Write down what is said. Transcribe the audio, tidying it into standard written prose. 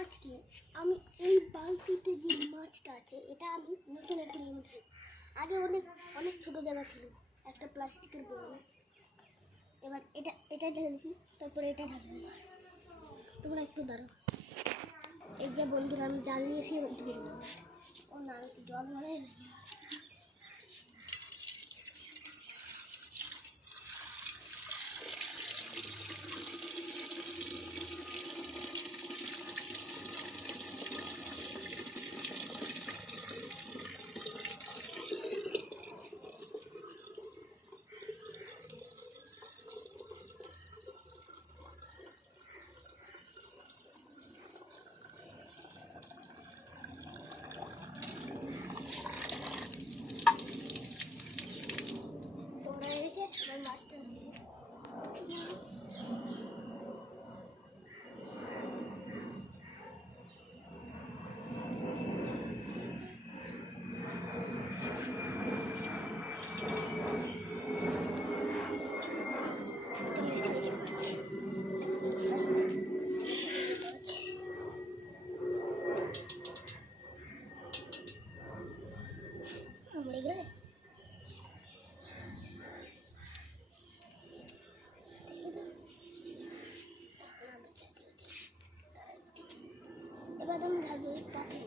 আজকে আমি এই বালতিতে যে মাছটা আছে এটা আমি নতুন একটা লিমিট। আগে অনেক অনেক ছোটো জায়গা ছিল, একটা প্লাস্টিকের বয়ামে। এবার এটা ঢালছি, তারপরে এটা ঢালবো। তোমরা একটু দাঁড়াও। এই যে বন্ধুরা, আমি জাল নিয়ে এসে ধরবো। ও না, একটু জল ভরে মাছটা মরে গেলে এবার আমি ঢালবো পাথর।